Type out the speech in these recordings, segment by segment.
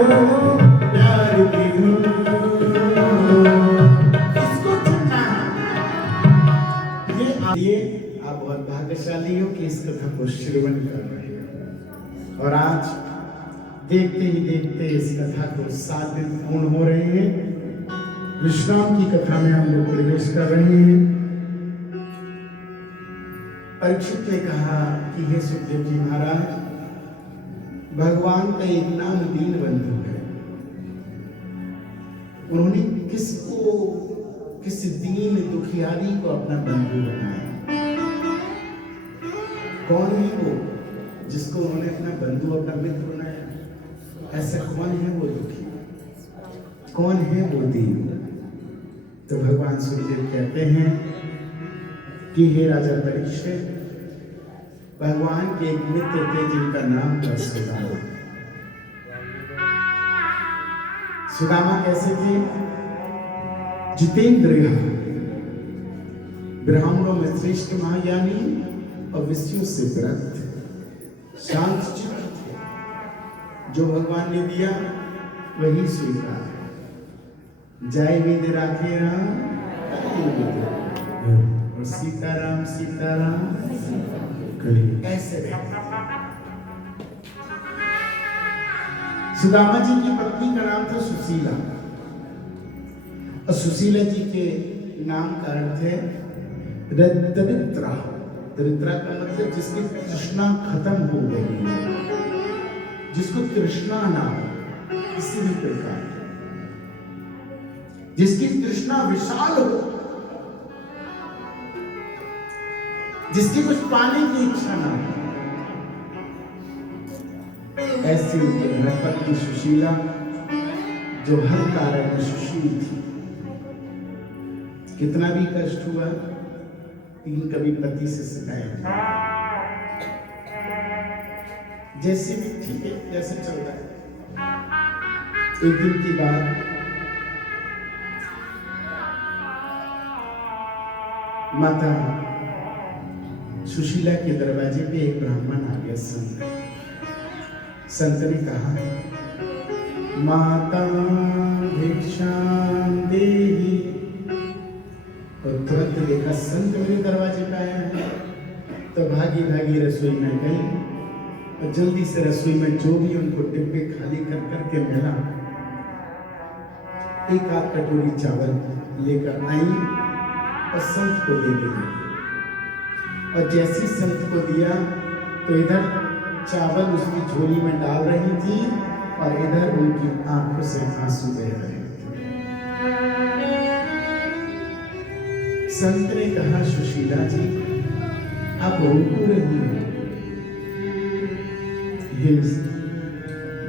प्यार की धुन इसको चुनना ये आप बहुत भाग्यशाली हो कि इस कथा को श्रवण कर रहे हो। और आज देखते ही देखते इस कथा को 7 दिन पूर्ण हो रहे हैं। विश्राम की कथा में हम लोग प्रवेश कर रहे हैं। परीक्षित ने कहा कि हे सुखदेव जी महाराज, भगवान का एक नाम दीन बंधु है। उन्होंने किस दीन दुखियारी को अपना बंधु बनाया? कौन है वो जिसको उन्होंने अपना बंधु, अपना मित्र बनाया? ऐसा कौन है वो दुखी? कौन है वो दीन? तो भगवान सुखदेव कहते हैं कि हे राजा परीक्षित, भगवान के एक मित्र थे जिनका नाम था सुदामा। सुदामा कैसे थे? जितेंद्रिय, ब्राह्मणों में श्रेष्ठ महाज्ञानी और विषयों से व्रत, शांत चित्त थे। जो भगवान ने दिया वही स्वीकार। जय विद राखे राम और सीताराम सीताराम ऐसे सुदामा जी की पत्नी का नाम था सुशीला। और सुशीला जी के नाम का अर्थ है दरिद्रा। दरिद्रा का मतलब जिसकी तृष्णा खत्म हो गई, जिसको तृष्णा ना हो किसी भी प्रकार, जिसकी तृष्णा विशाल हो, जिसकी कुछ पाने की इच्छा ना हो, ऐसी उनकी धर्मपत्नी सुशीला, जो हर कारण में सुशील थी। कितना भी कष्ट हुआ लेकिन कभी पति से शिकायत नहीं। जैसे भी ठीक है, जैसे चल रहा है। एक दिन की बात, माता सुशीला के दरवाजे पे एक ब्राह्मण आ गया। संत ने कहा, माता भिक्षां देहि। और तुरंत देखा संत मेरे दरवाजे पे आया है, तो भागी भागी रसोई में गई और जल्दी से रसोई में जो भी उनको डिब्बे खाली कर करके मिला, एक आध कटोरी चावल लेकर आई और संत को दे दी। और जैसी संत को दिया तो इधर चावल उसकी झोली में डाल रही थी और इधर उनकी आंखों से आंसू बह रहे थे। संत ने कहा, सुशीला जी आप रो क्यों रही हो? हे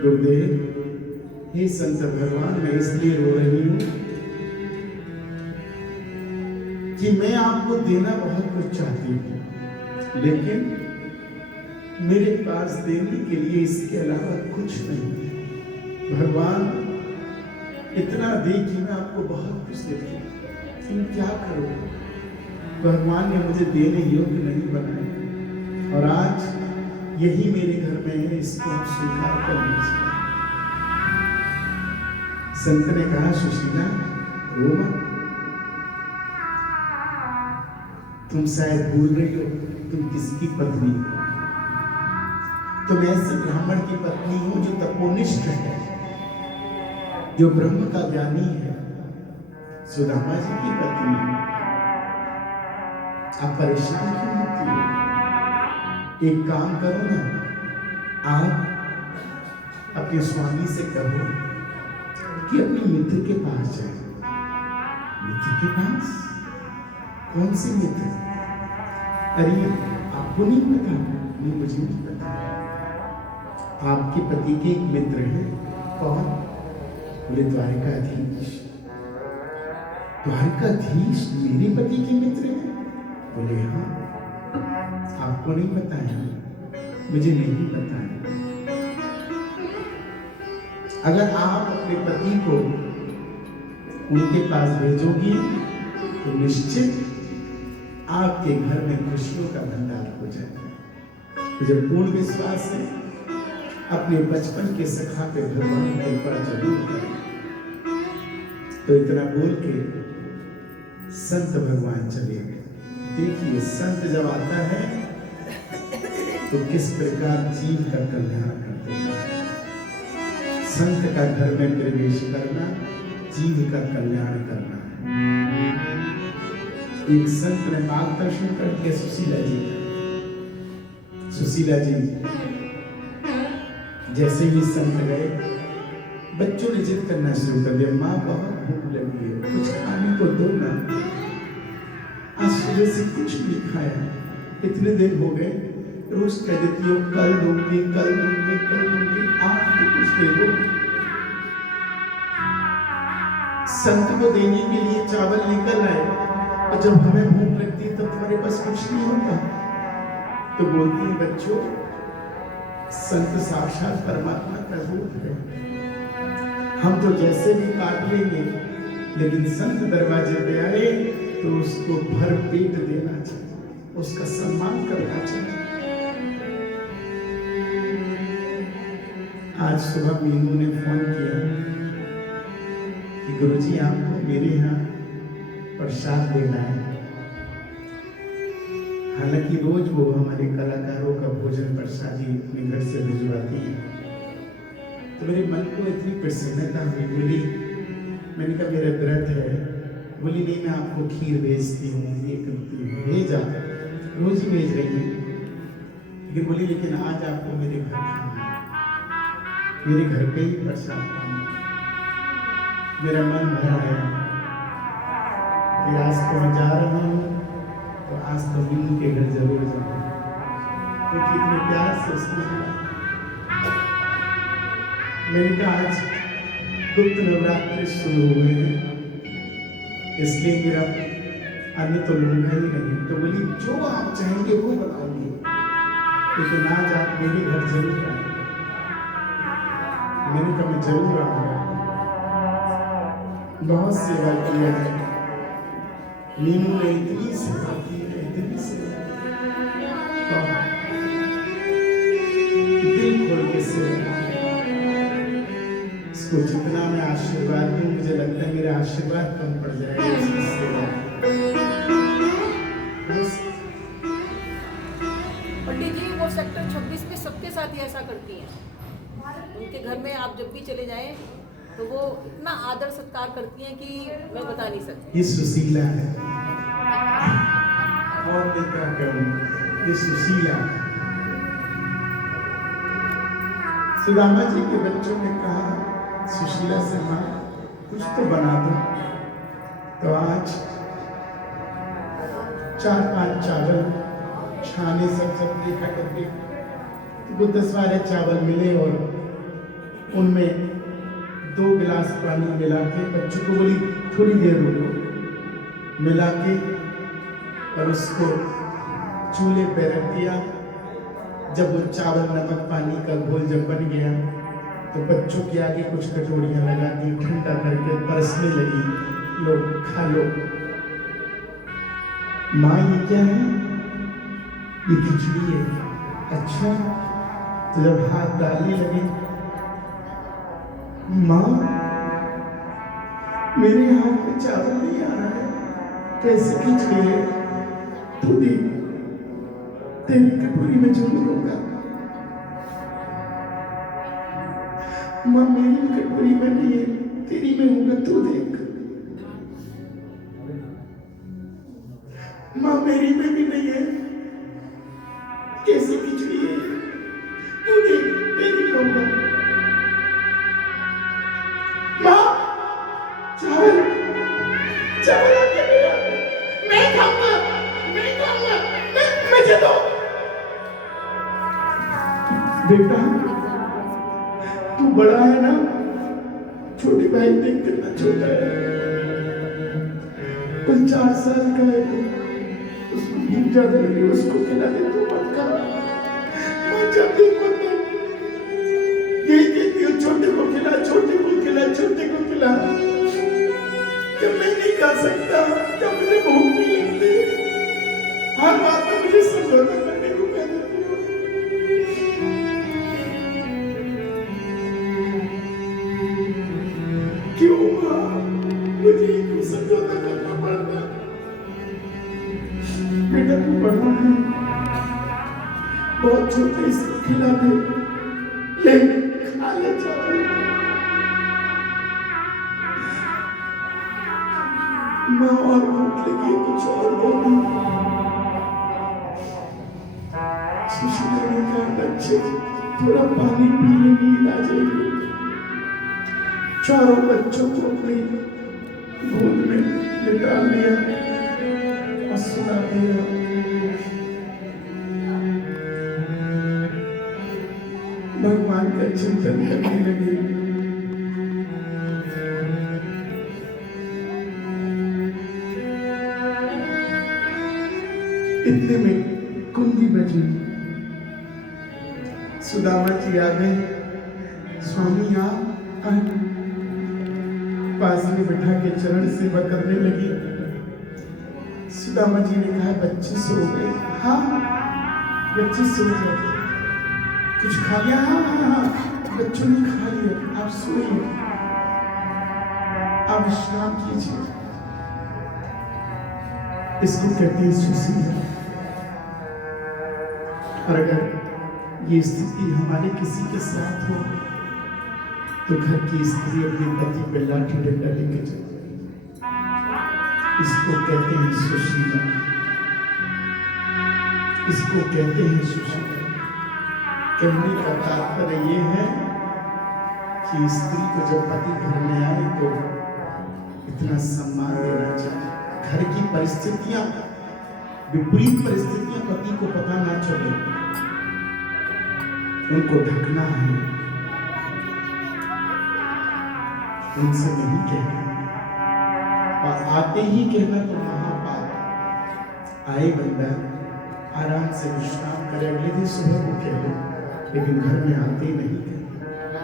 गुरुदेव, हे संत भगवान, मैं इसलिए रो रही हूं कि मैं आपको देना बहुत कुछ चाहती हूँ, लेकिन मेरे पास देने के लिए इसके अलावा कुछ नहीं है। भगवान इतना दे कि मैं आपको बहुत कुछ देती हूँ, लेकिन क्या करूँ? भगवान ने मुझे देने योग्य नहीं बनाया, और आज यही मेरे घर में है, इसको आप स्वीकार कर लीजिए। संत ने कहा, सुशीला रो मत, तुम शायद भूल रही हो तुम किसकी पत्नी हो। तुम ऐसे ब्राह्मण की पत्नी हो जो तपोनिष्ठ है, जो ब्रह्म का ज्ञानी है, सुदामा जी की पत्नी। आप परेशान क्यों होती हो? एक काम करो ना, आप अपने स्वामी से कहो कि अपने मित्र के पास जाए। मित्र के पास? कौन से मित्र? अरे आपको नहीं पता? नहीं, मुझे नहीं पता। आपके पति के एक मित्र हैं। कौन? बोले द्वारिकाधीश। द्वारिकाधीश मेरे पति के मित्र हैं? बोले हाँ। आपको नहीं बताया? मुझे नहीं बताया। अगर आप अपने पति को उनके पास भेजोगी तो निश्चित आपके घर में खुशियों का भंडार हो जाएगा। मुझे पूर्ण विश्वास है अपने बचपन के सखा पे भगवान कृपा जरूर करें। तो इतना बोल के संत भगवान चले गए। देखिए संत जब आता है तो किस प्रकार जीव का कल्याण करते हैं। संत का घर में प्रवेश करना जीव का कल्याण करना है। एक संत ने मार्गदर्शन कर दिया सुशीला जी का। सुशीला जी जैसे ही संत गए, बच्चों ने जिद करना शुरू कर दिया, माँ बहुत भूख लगी है, कुछ खाने को दो ना। आज सुबह से कुछ नहीं खाया, इतने दिन हो गए, रोज कह देती हो कल दूंगी कल दूंगी कल दूंगी, आप तो कुछ दे दो। संत को देने के लिए चावल निकल आए, और जब हमें भूख लगती है तब तुम्हारे पास कुछ नहीं होता। तो बोलती है बच्चों, संत साक्षात परमात्मा का रूप है, हम तो जैसे भी काट लेंगे, लेकिन संत दरवाजे पे आए तो उसको भर पेट देना चाहिए, उसका सम्मान करना चाहिए। आज सुबह मीनू ने फोन किया कि गुरुजी आपको मेरे यहाँ प्रसाद देना है। हालांकि रोज वो हमारे कलाकारों का भोजन प्रसादी अपने घर से भिजवाती है। तो मेरे मन को इतनी प्रसन्नता हुई। बोली, मैंने कहा मेरा व्रत है। बोली नहीं, मैं आपको खीर भेजती हूँ, ये करती हूँ। भेजा, रोज ही भेज रही है। लेकिन बोली लेकिन आज आपको मेरे घर खाना है, मेरे घर पे ही प्रसाद खाना। मेरा मन भरा है कि आज तो मैं जा रहा हूँ, तो आज तो मीनू के घर जरूर जाऊँ, क्योंकि इतने प्यार से उसने मैंने कहा आज गुप्त नवरात्रि शुरू हुए हैं, इसलिए मेरा अन्न तो लूंगा ही नहीं। तो बोली जो आप चाहेंगे वो बताऊंगी, लेकिन आज आप मेरे घर जरूर आए। मैंने कहा मैं जरूर आऊंगा। बहुत सेवा की है मीनू ने, इतनी सेवा की है, इतनी सेवा, दिल खोल के सेवा। इसको जितना मैं आशीर्वाद दूं, मुझे लगता है मेरा आशीर्वाद कम पड़ जाएगा इसकी सेवा। पंडित जी वो सेक्टर 26 में सबके साथ ही ऐसा करती हैं। उनके घर में आप जब भी चले जाएं तो वो इतना आदर सत्कार करती हैं कि मैं बता नहीं सकती। ये सुशीला है, और मैं क्या करूं, ये सुशीला। सुदामा जी के बच्चों ने कहा सुशीला से, मां कुछ तो बना दो। तो आज 4-5 चावल छाने सब देखा करके वो 10-12 चावल मिले, और उनमें 2 गिलास पानी मिला के बच्चों को बोली थोड़ी देर रुको, मिला के और उसको चूल्हे पे रख दिया। जब वो चावल नमक पानी का घोल जब बन गया तो बच्चों के आगे कुछ कटोरियां लगा दी, ठंडा करके परसने लगी, लो खा लो। माँ ये क्या है? ये खिचड़ी है। अच्छा, तो जब हाथ डालने लगे, माँ मेरे हाथ में चावल नहीं आ रहा है, कैसे खिचड़ी है? तू देख, तेरी कटोरी में जरूर होगा। माँ मेरी कटोरी में नहीं है, तेरी में होगा, तू देख। माँ मेरी में भी नहीं है, कैसी खिचड़ी है? तू देख, तेरी में होगा। माँ चावल चावल आ गया मेरा, मैं खाऊंगा, मुझे दो। बेटा तू बड़ा है ना, छोटे भाई देख कितना छोटा है, कुल 4 साल का है, उसको भूख ज्यादा लगी, उसको खिला दे, तू मत खा। मैं जब देखो तो यही कहती हूँ, छोटे को खिला, छोटे को खिला, छोटे को खिला। जब मैं नहीं खा सकता, जब मुझे भूख नहीं लगती, हर बात में मुझे समझौता करने को कह देती हो। बच्चों को इसको खिला दे, ले खा ले चावल। माँ और भूख लगी, कुछ और दो ना। सुशीला ने कहा बच्चे थोड़ा पानी पी ले, नींद आ जाएगी। चारों बच्चों को अपनी गोद में लिटा लिया और सुला दिया। भगवान का चिंतन करने लगे। इतने में कुंडी बजी। सुदामा जी आ गए। स्वामी आप आए। पास में बैठा के चरण सेवा करने लगी। सुदामा जी ने कहा बच्चे सो गए? हाँ बच्चे सो गए। कुछ खा लिया? हाँ हाँ हाँ बच्चों ने खा लिया। आप सोइए, आप विश्राम कीजिए। इसको कहते हैं सुशीला। और अगर ये स्थिति हमारे किसी के साथ हो तो घर की स्त्री अपने पति पे लाठी डंडा लेके चलती। इसको कहते हैं सुशीला। इसको कहते हैं सुशीला। कहने का तात्पर्य ये है कि स्त्री को जब पति घर में आए तो इतना सम्मान देना चाहिए। घर की परिस्थितियां, विपरीत परिस्थितियां पति को पता ना चले, उनको ढकना है, उनसे नहीं कहना। और आते ही कहना तो महापाप। आए बंदा आराम से विश्राम करे, अगले दिन सुबह को कह लो, लेकिन घर में आते ही नहीं कहना,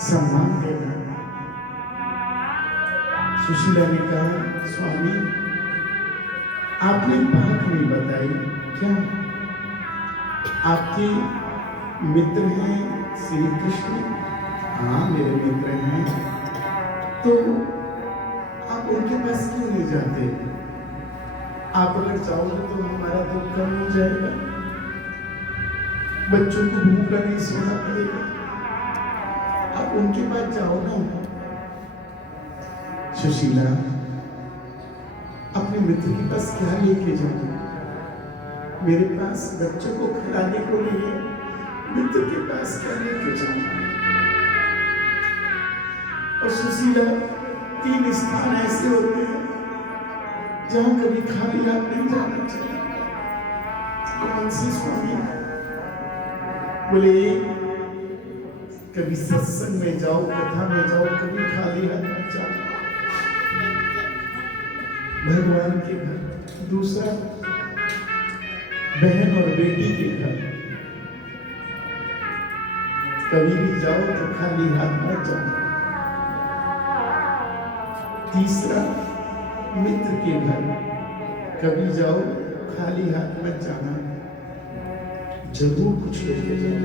सम्मान देना। सुशीला ने कहा स्वामी आपने बात नहीं बताई क्या? आपके मित्र हैं श्री कृष्ण? हाँ मेरे मित्र हैं। तो आप उनके पास क्यों नहीं जाते? आप अगर जाओगे तो हमारा दुख कम हो जाएगा, बच्चों को भूखा नहीं सोना पड़ेगा। आप उनके पास जाओ ना। सुशीला अपने मित्र के पास क्या लेके जाओ? मेरे पास बच्चों को खिलाने को नहीं है, मित्र के पास क्या लेके जाऊं? और सुशीला 3 स्थान ऐसे होते हैं जहां कभी खाली हाथ नहीं जाना चाहिए। कौन से स्वामी? बोले कभी सत्संग में जाओ, कथा में जाओ, कभी खाली हाथ मत जाओ, भगवान के घर। दूसरा बहन और बेटी के घर, कभी भी जाओ तो खाली हाथ मत जाओ। तीसरा मित्र के घर, कभी जाओ खाली हाथ मत जाना, जरूर कुछ लेके जाओ।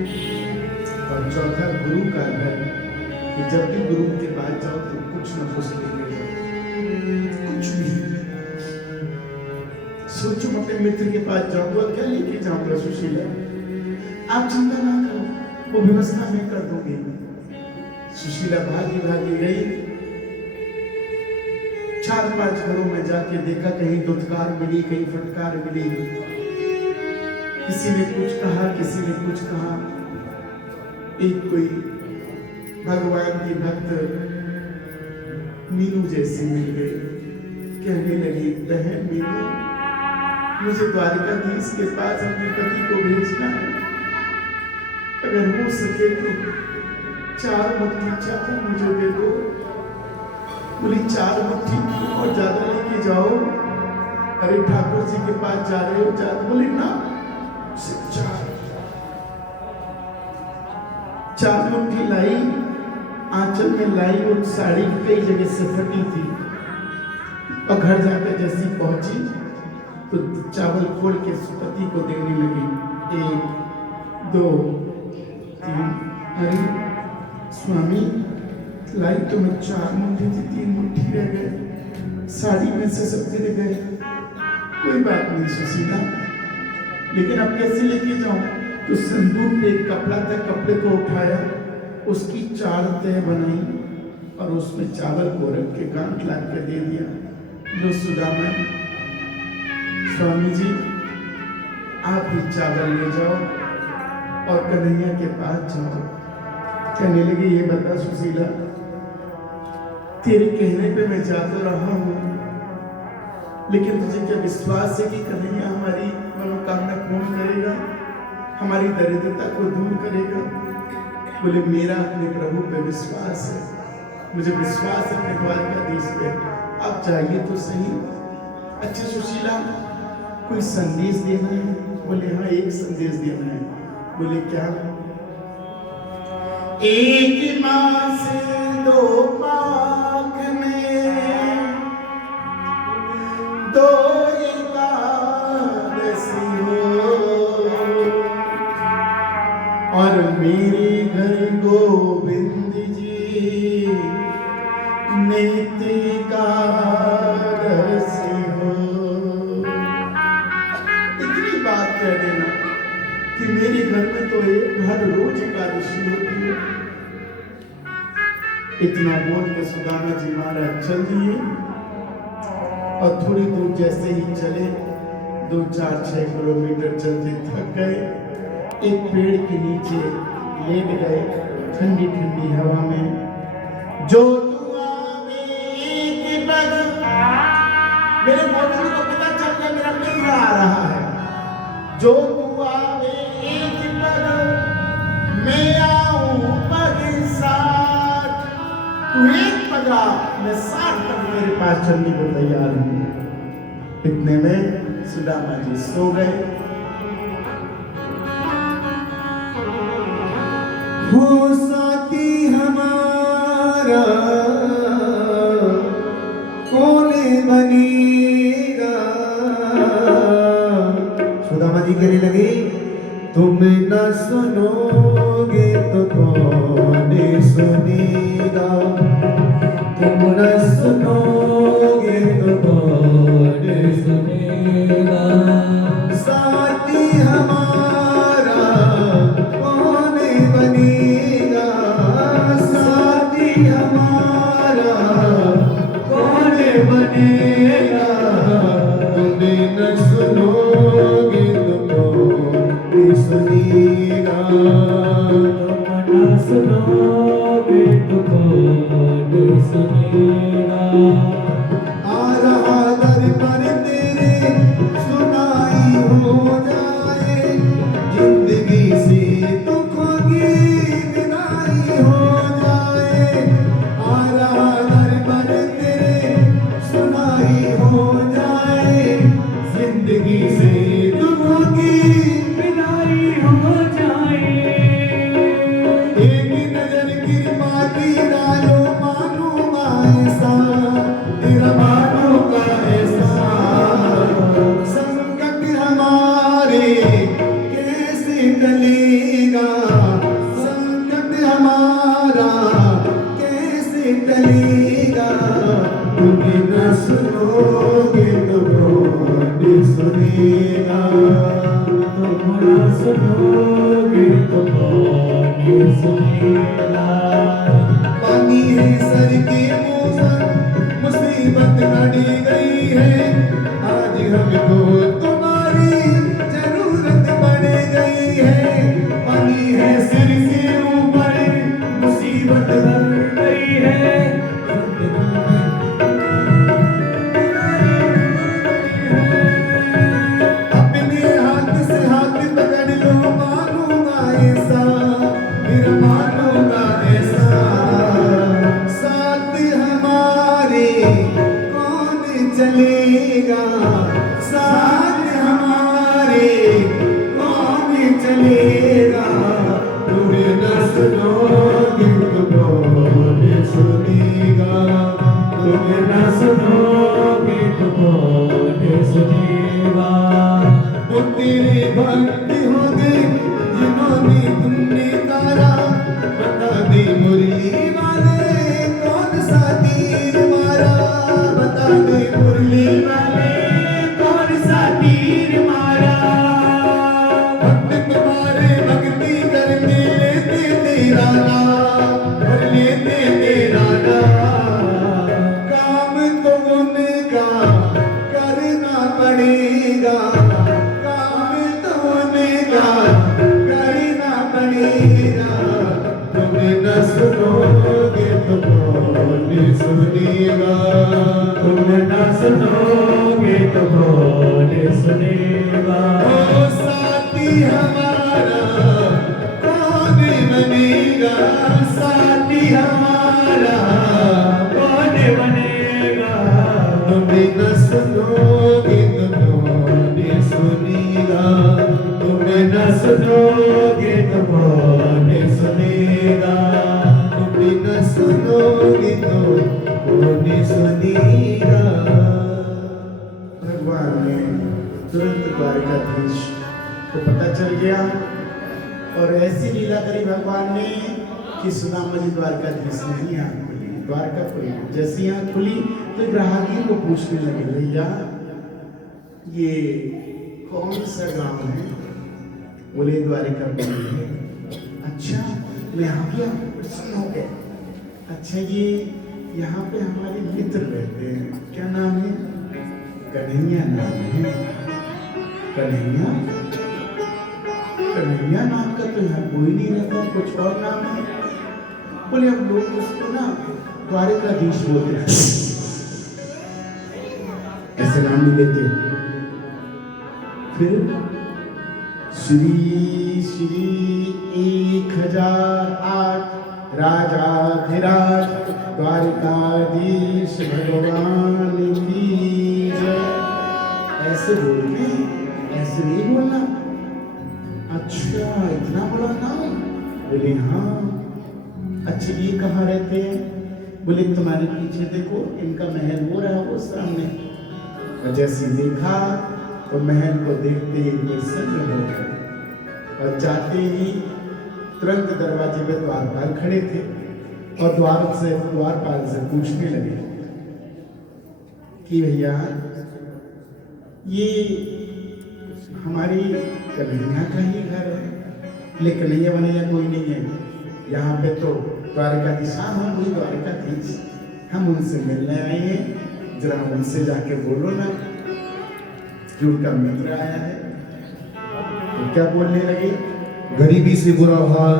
और चौथा गुरु का घर, कि जब भी गुरु के पास जाओ तो कुछ न कुछ लेके जाओ, कुछ भी। सोचो अपने मित्र के पास जाऊंगा, क्या लेके जाऊंगा? सुशीला आप चिंता ना करो, वो व्यवस्था मैं कर दूंगी। सुशीला भागी भागी गई। 4-5 घरों में जाके देखा, कहीं दुत्कार मिली, कहीं फटकार मिली, किसी ने कुछ कहा, किसी ने कुछ कहा। एक कोई भगवान की भक्त मीनू जैसी मिल गई। कहने लगी बहन मीनू, मुझे द्वारिकाधीश के पास अपने पति को भेजना है, अगर हो सके तो 4 मुट्ठी चावल मुझे दे दो। बोली 4 मुट्ठी और ज्यादा लेके जाओ? अरे ठाकुर जी के पास जा रहे हो, जा। बोले ना सिर्फ 4 मुट्ठी लाई, आंचल में लाई। और साड़ी कई जगह से फटी थी, और घर जाकर जैसी पहुंची तो चावल फोड़ के पति को देने लगी। 1 2 3। अरे स्वामी लाई तो मैं 4 मुट्ठी थी, 3 मुट्ठी रह गए, साड़ी में से सब गिर गए। कोई बात नहीं सुशीला, लेकिन अब कैसे लेके जाऊं? तो संदूक में एक कपड़ा था, कपड़े को उठाया, उसकी 4 तह बनाई और उसमें चावल को रख के गांठ लाद के दे दिया। लो सुदामा, स्वामी जी आप ही चावल ले जाओ और कन्हैया के पास जाओ। कहने लगे ये बता सुशीला, तेरे कहने पे मैं जा तो रहा हूं, लेकिन तुझे क्या विश्वास है कि कन्हैया हमारी मनोकामना पूर्ण करेगा, हमारी दरिद्रता को दूर करेगा? बोले मेरा अपने प्रभु पे विश्वास है, मुझे विश्वास है अपने द्वारकाधीश पे, आप चाहिए तो सही। अच्छा सुशीला, कोई संदेश देना है? बोले हाँ एक संदेश देना है। बोले क्या? एक माँ से 2 पाक में 2 एकादशी हो, और मेरे घर गोविंद जी नित्य एकादशी हो। इतनी बात कह देना कि मेरे घर में तो हर रोज एकादशी होती है। इतना बोल के सुदामा जी महाराज चल दिए और थोड़ी दूर जैसे ही चले, 2, 4, 6 किलोमीटर चलते थक गए, एक पेड़ के नीचे लेट गए ठंडी ठंडी हवा में। जो तू आवे एक पग, मेरे गोविंद को पता चल गया मेरा मित्र आ रहा है। जो तू आवे एक पग, मैं आऊं पग 60, तू एक पगा, मैं 60 पग मेरे पास चलने को तैयार हूं। इतने में सुदामा जी सो गए। हो साथी हमारा कौन बनेगा? सुदामा जी कहने लगे तुम न सुनोगे तो कौन सुनेगा? तुम न सुनोगे तो कौन सुनेगा? साथी हमारा कौन बनेगा? साथी हमारा कौन बनेगा? तुम न सुनोगे तो कौन सुनेगा? तुम न सुनोगे तो कौन सुनेगा? आ रहा दर पर तेरे सुनाई हो जाए, जिंदगी से दुखों की विदाई हो जाए। आ रहा दर पर तेरे सुनाई हो जाए, जिंदगी से दुखों की विदाई हो जाए। एक नजर कृपा की डालो, मानूंगा ऐसा तेरा, मानूंगा ऐसा। संकट हमारे कैसे टलेगा? संकट हमारा कैसे टलेगा? तुम न सुनोगे तो कौन सुनेगा? तुम न सुनोगे तो कौन सुनेगा? पानी है सर के मुंह पर, मुसीबत अड़ी गई है, आज हमको तुम्हारी जरूरत पड़ गई है। पानी है सिर के ऊपर, मुसीबत बढ़ गई है, अपने हाथ से हाथ पकड़ लो, मानूंगा ऐसा फिर मानूंगा ऐसा। साथ हमारे कौन चलेगा? साथ हमारे कौन चलेगा? तुम न सुनोगे तो कौन सुनेगा? तुम न सुनोगे तो कौन सुनेगा? वो तेरे भक्त होंगे जिन्होंने तुमने तारा, बता दे मुरली वाले कौन सा तीर मारा? बता दे मुरली वाले कौन सा तीर मारा? भक्त तुम्हारे वाला भर लेते तेरा नाम। काम तो उनका करना पड़ेगा, काम तो उनका करना पड़ेगा। तुम न सुनोगे तो कौन सुनेगा, तुम न सुनोगे तो कौन सुनेगा। ओ साथी हमारा कौन बनेगा, साथी हमारा कौन बनेगा। तुम न सुनोगे तो कौन सुनेगा, तुम न सुनोगे तो कौन सुनेगा। तुम न सुनोगे तो कौन सुनेगा। भगवान ने तुरंत द्वारकाधीश को पता चल गया और ऐसी लीला करी भगवान ने कि सुदामा जी द्वारकाधीश ने ही आंख खुली, द्वारका खुली। जैसी आंख खुली तो ग्राहकी को पूछने लगे, भैया ये कौन सा गांव है? बोले द्वारकापुरी है। अच्छा मैं आ गया, प्रसन्न हो गया। अच्छा ये यहाँ पे हमारे मित्र रहते हैं, क्या नाम है? कन्हैया नाम है। कन्हैया, कन्हैया नाम का तो यहाँ कोई नहीं रहता, कुछ और नाम है। बोले अब लोग उसको ना द्वारकाधीश बोलते हैं, ऐसे नाम नहीं लेते। फिर श्री श्री 1008 राजाधिराज द्वारकाधीश भगवान की जय। ऐसे बोलते हैं, ऐसे नहीं बोलना। अच्छा इतना बड़ा नाम? बोले हाँ। अच्छा ये कहाँ रहते हैं? बोले तुम्हारे पीछे देखो, इनका महल हो रहा है वो सामने। और जैसे देखा तो महल को देखते ही प्रसन्न हो गए और जाते ही तुरंत दरवाजे पे द्वारपाल खड़े थे और द्वारपाल से पूछने लगे कि भैया ये हमारी कन्हैया का ही घर है, लेकिन कन्हैया बनैया कोई नहीं है यहाँ पे, तो द्वारकाधीश हम वही द्वारकाधीश, हम उनसे मिलने आए हैं, जरा उनसे जाके बोलो ना कि उनका मित्र आया है। तो क्या बोलने लगे? गरीबी से बुरा हाल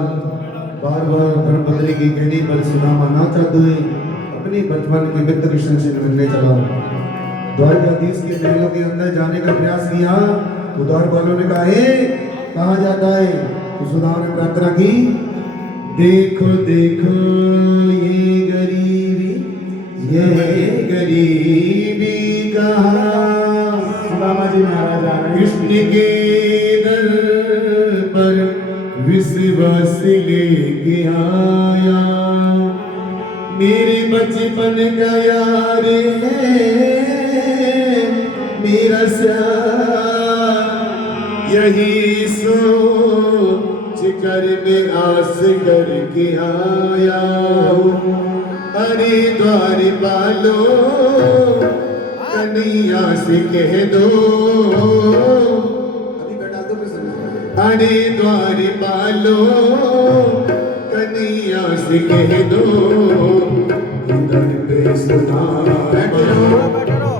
बार बार धर्मपत्नी की कहने पर सुदामा नाचा हुए अपने बचपन के मित्र कृष्ण से मिलने चला। द्वारकाधीश के महलों के अंदर जाने का प्रयास किया तो द्वारपालों ने कहा हे कहाँ जाता है? तो सुदामा ने प्रार्थना की, देखो देखो ये गरीबी कहाँ। सुदामा जी महाराज आ रहे हैं। कृष्ण के दर पर विश्वास लेके आया, मेरे बचपन का यार है मेरा श्याम, यही सोच कर मैं आस करके आया हूँ। अरे द्वारपालो कन्हैया से कह दो, अरे द्वारपालो कन्हैया से कह दो, दर पे सुदामा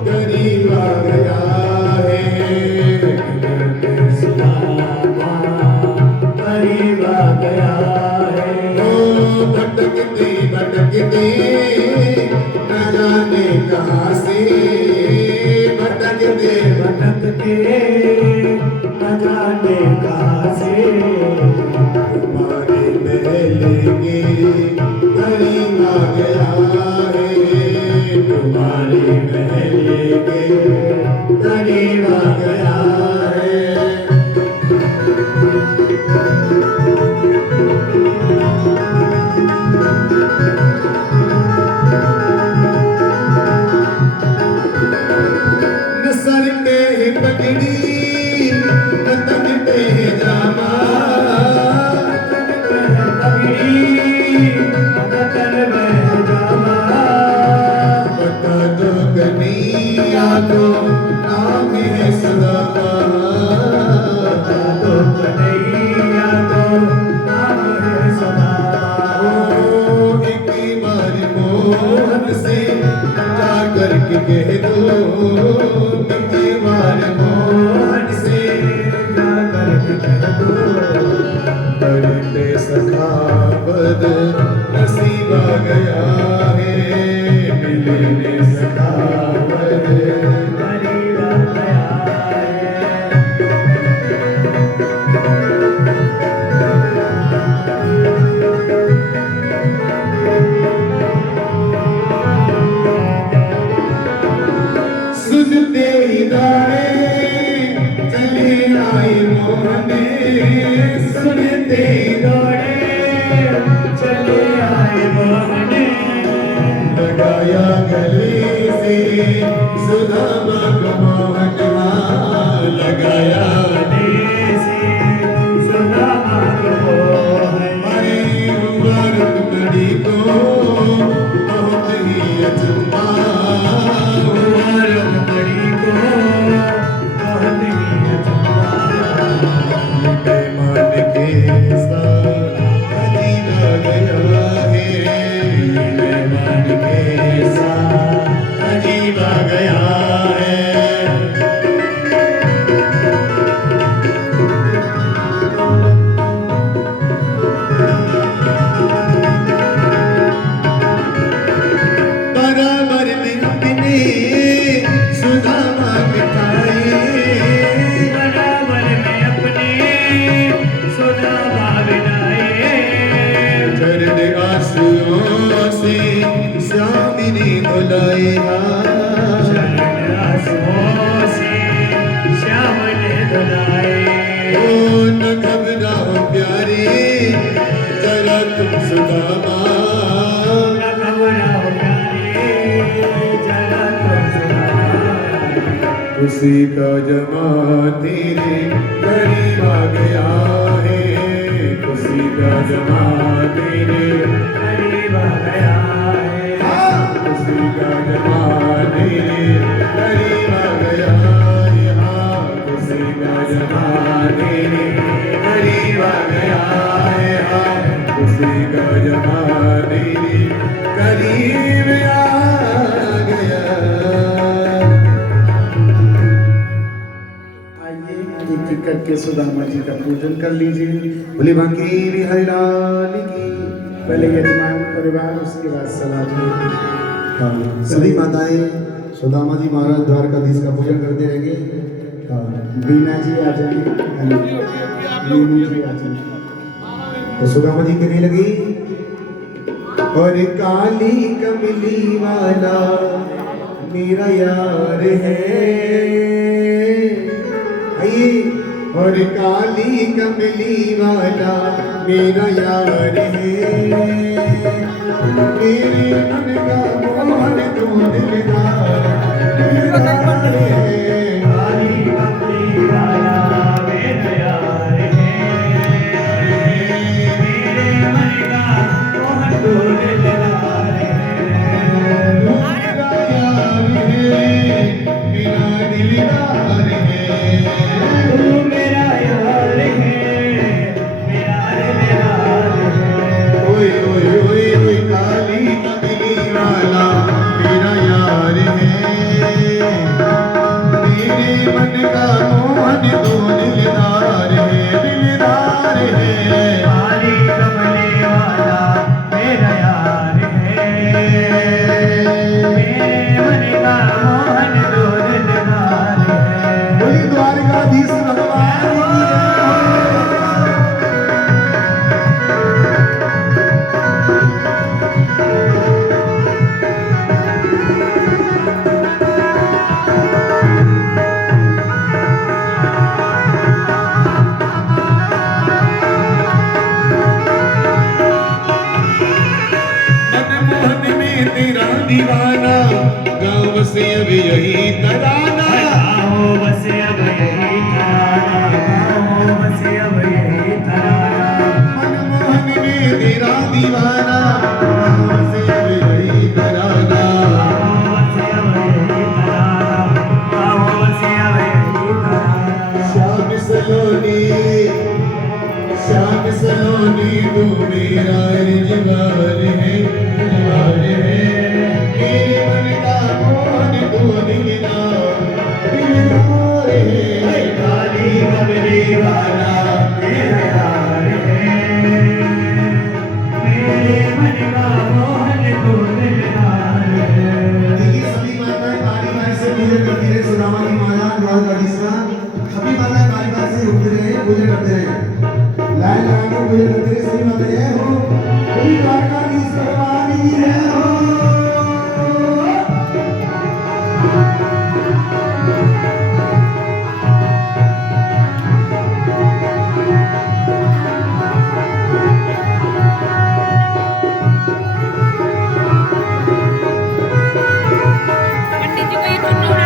गरीब आ गया है, दर पे सुदामा गरीब आ गया है। ओ भटकते भटकते न जाने कहाँ से, भटकते भटकते न जाने कहाँ से, तुम्हारे महल के करीब आ गया है, तुम्हारे महल के करीब आ गया है। न सर पे पगड़ी न तन पे जामा, पगड़ी जाकर के कह दो मिट्टी मार मोहन से, जाकर के कह दो बरते सखावत नसीब आ गया है, मिलने सखावत करीब आ गया है। सुनते ही दाने चले आए मोहने, सुनते ही दौड़े चले आए मोहने, लगाया गले से सुदामा को मोहनवा, लगाया गले से सुदामा को मोहन। अरे मुबारक घड़ी को बहुत ही अचंभा, मुबारक घड़ी को बहुत ही अचंभा, मेहमान के साथ अजीब आ गया है, मेहमान के साथ अजीब आ गया है। बराबर में अपने सुदामा बिठाए, बराबर में अपने सुदामा बिठाए, झरने आंसुओं से श्यामिनी धुलाए, झरने आंसुओं से श्याम ने धुलाए। ओ न घबराओ प्यारे जरा तुम सुदामा, न घबराओ प्यारे जरा तुम सुदामा, उसी का जमा तेरे करीब आ गया है, उसी का जमा तेरे करीब आ गया है, उसी का जमा तेरे करीब आ गया है, उसी का जमा तेरे करीब आ गया है, उसी का जमा तेरे करीब आ गया। आइए एक एक करके सुदामा जी का पूजन कर लीजिए। बोले बांके बिहारी लाल की। पहले यजमान परिवार, उसके बाद सभा जी। हाँ, सभी माताएं सुदामा जी महाराज द्वारकाधीश का पूजन करते रहेंगे। हाँ, बीना जी आ जाइए, मीनू जी आ जाइए। तो सुदामा जी कहने लगी, और काली कमली वाला मेरा यार है, आइए, और काली कमली वाला मेरा यार है, मेरे मन का मोहन तो दिलदार है, काली कमली वाला मेरा यार है, मेरे मन का मोहन तो दिलदार है, मेरा यार है, मेरा दिलदार है, तू मेरा यार है, मेरा दिलदार है। ओए ओए ओए ओए काली कमली वाला मेरा यार है, मेरे मन का मोहन तो दिलदार है, दिलदार है, काली कमली वाला मेरा यार है, मेरे मन का मोहन तो दिलदार है। बोली द्वारकाधीश भगवान की मनमोहन में तेरा दीवाना, गाँव से अब यही तराना, गाँव से अब यही तराना, गाँव से अब यही तराना, मनमोहन में तेरा दीवाना, गाँव से अब यही तराना, गाँव से अब यही तराना, गाँव से अब यही तराना। श्याम सलोनी, श्याम सलोनी तू मेरा रिजवान है, रिजवान है, मेरे मन का बनेगा मोहन को दिलदार है। देखिए सभी माताएं बारी बारी से पूजा करती रहे सुदामा की माया द्वारकाधीश का। सभी माताएं बारी बारी से उठते रहे पूजा करते रहे, लाइन लगा के पूजा करते रहे। सभी माताएं जय हो, सभी द्वारकाधीश